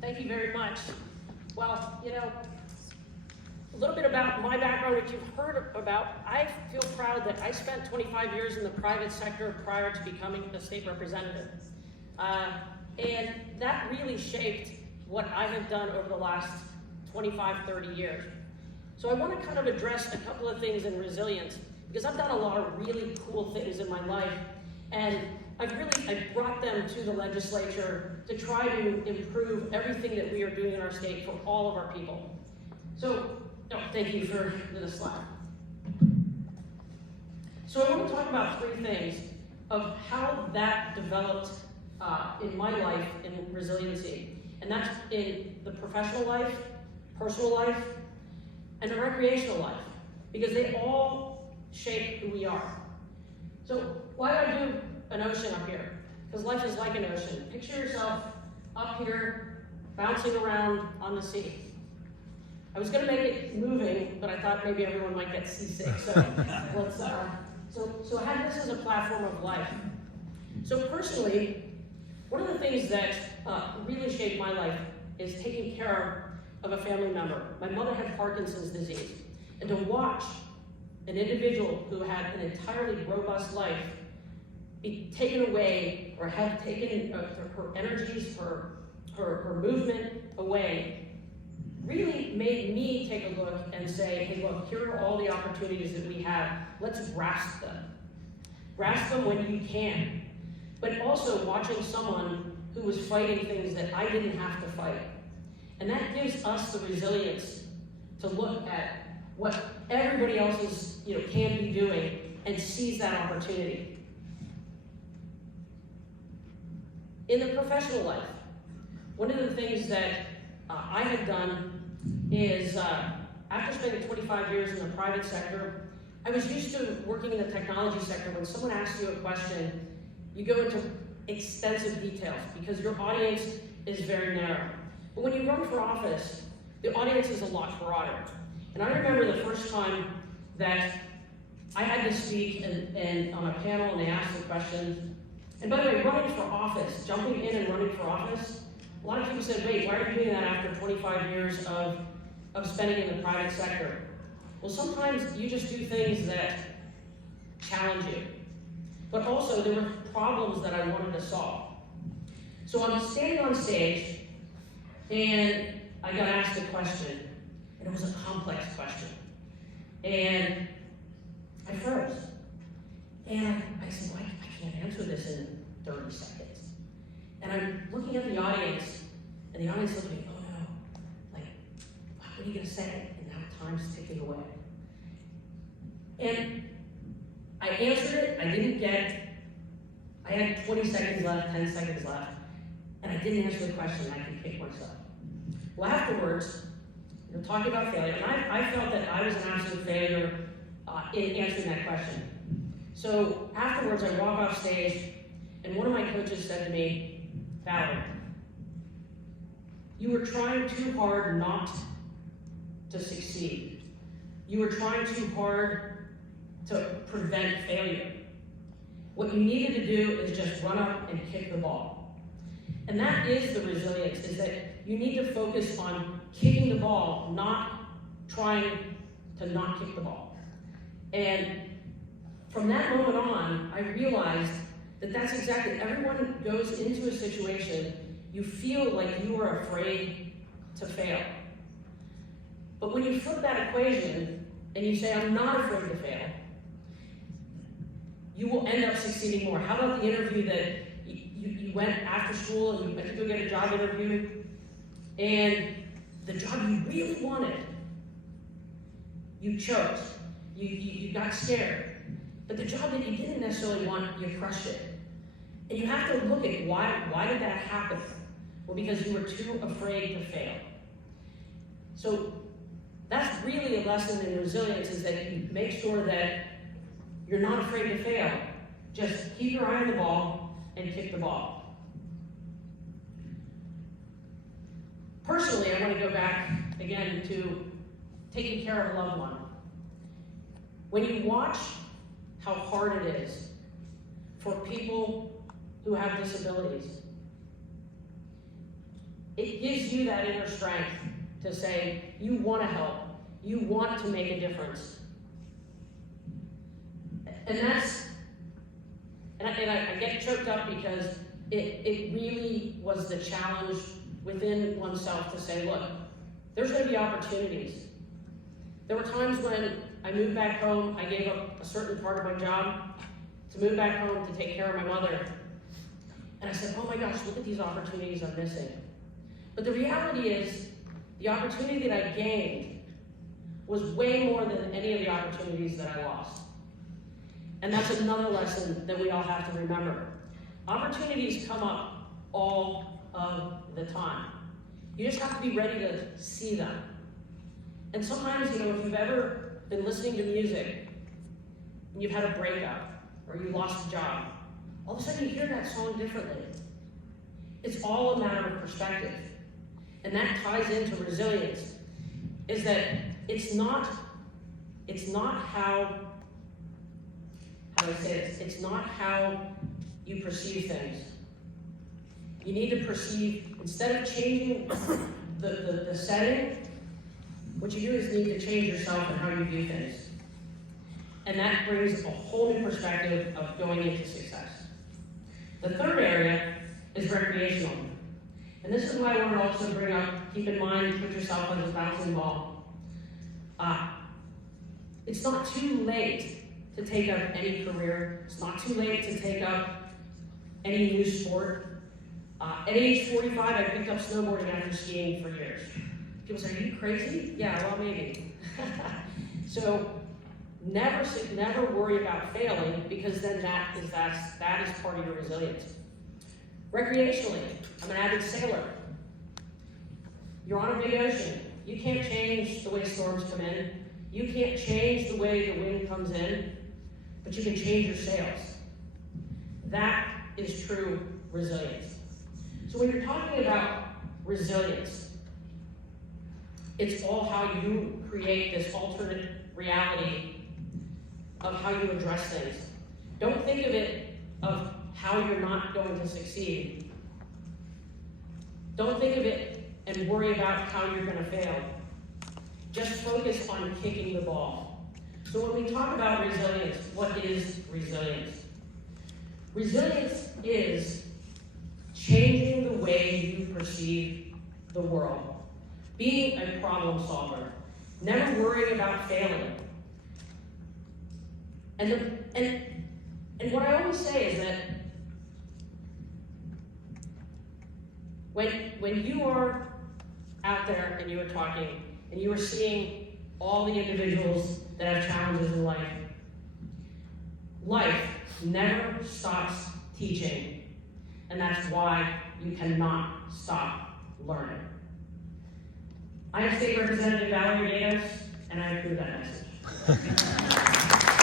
Thank you very much. Well, a little bit about my background, which you've heard about. I feel proud that I spent 25 years in the private sector prior to becoming a state representative. And that really shaped what I have done over the last 25, 30 years. So I want to kind of address a couple of things in resilience, because I've done a lot of really cool things in my life, and I brought them to the legislature to try to improve everything that we are doing in our state for all of our people. So, thank you for the slide. So I want to talk about three things of how that developed in my life in resiliency. And that's in the professional life, personal life, and the recreational life, because they all shape who we are. So why do I do an ocean up here? Because life is like an ocean. Picture yourself up here, bouncing around on the sea. I was going to make it moving, but I thought maybe everyone might get seasick. So let's. So have this as a platform of life. So personally, one of the things that really shaped my life is taking care of a family member. My mother had Parkinson's disease, and to watch an individual who had an entirely robust life be taken away, or have taken her energies, her movement away, really made me take a look and say, hey, look, here are all the opportunities that we have. Let's grasp them. Grasp them when you can. But also watching someone who was fighting things that I didn't have to fight. And that gives us the resilience to look at what everybody else is, can be doing and seize that opportunity. In the professional life, one of the things that I have done is, after spending 25 years in the private sector, I was used to working in the technology sector. When someone asks you a question, you go into extensive details because your audience is very narrow. But when you run for office, the audience is a lot broader. And I remember the first time that I had to speak and on a panel and they asked the question. And by the way, running for office, jumping in and running for office, a lot of people said, wait, why are you doing that after 25 years of spending in the private sector? Well, sometimes you just do things that challenge you. But also, there were problems that I wanted to solve. So I'm standing on stage, and I got asked a question, and it was a complex question. And I froze. And I said, well, I can't answer this in 30 seconds. And I'm looking at the audience, and the audience looks at me, oh no, like, what are you gonna say? And now time's ticking away. And I answered it, I had 20 seconds left, 10 seconds left, and I didn't answer the question, I could kick myself. Well, afterwards, we're talking about failure, and I felt that I was an absolute failure in answering that question. So afterwards, I walk off stage, and one of my coaches said to me, Valerie, you were trying too hard not to succeed. You were trying too hard to prevent failure. What you needed to do is just run up and kick the ball. And that is the resilience, is that you need to focus on kicking the ball, not trying to not kick the ball. And from that moment on, I realized that that's exactly, everyone goes into a situation, you feel like you are afraid to fail. But when you flip that equation and you say, I'm not afraid to fail, you will end up succeeding more. How about the interview that you went after school and you went to go get a job interview, and the job you really wanted, you chose. You got scared. But the job that you didn't necessarily want, you crushed it. And you have to look at why did that happen? Well, because you were too afraid to fail. So that's really a lesson in resilience, is that you make sure that you're not afraid to fail. Just keep your eye on the ball and kick the ball. Personally, I want to go back again to taking care of a loved one. When you watch how hard it is for people who have disabilities, it gives you that inner strength to say, you want to help, you want to make a difference. And I get choked up because it really was the challenge within oneself to say, look, there's going to be opportunities. There were times when I moved back home, I gave up a certain part of my job to move back home to take care of my mother. And I said, oh my gosh, look at these opportunities I'm missing. But the reality is, the opportunity that I gained was way more than any of the opportunities that I lost. And that's another lesson that we all have to remember. Opportunities come up all of the time. You just have to be ready to see them. And sometimes, if you've ever been listening to music and you've had a breakup or you lost a job, all of a sudden you hear that song differently. It's all a matter of perspective. And that ties into resilience, is that it's not how do I say this? It's not how you perceive things. You need to perceive, instead of changing the setting, what you do is need to change yourself and how you view things. And that brings a whole new perspective of going into success. The third area is recreational. And this is why I want to also bring up, keep in mind, put yourself as a bouncing ball. It's not too late to take up any career. It's not too late to take up any new sport. At age 45, I picked up snowboarding after skiing for years. People say, are you crazy? Yeah, well, maybe. So never worry about failing, because then that is part of your resilience. Recreationally, I'm an avid sailor. You're on a big ocean. You can't change the way storms come in. You can't change the way the wind comes in, but you can change your sails. That is true resilience. So when you're talking about resilience, it's all how you create this alternate reality of how you address things. Don't think of it of how you're not going to succeed. Don't think of it and worry about how you're going to fail. Just focus on kicking the ball. So when we talk about resilience, what is resilience? Resilience is changing the way you perceive the world. Being a problem solver. Never worrying about failing. And what I always say is that when you are out there and you are talking and you are seeing all the individuals that have challenges in life, life never stops teaching, and that's why you cannot stop learning. I am State Representative Valerie Davis, and I approve that message.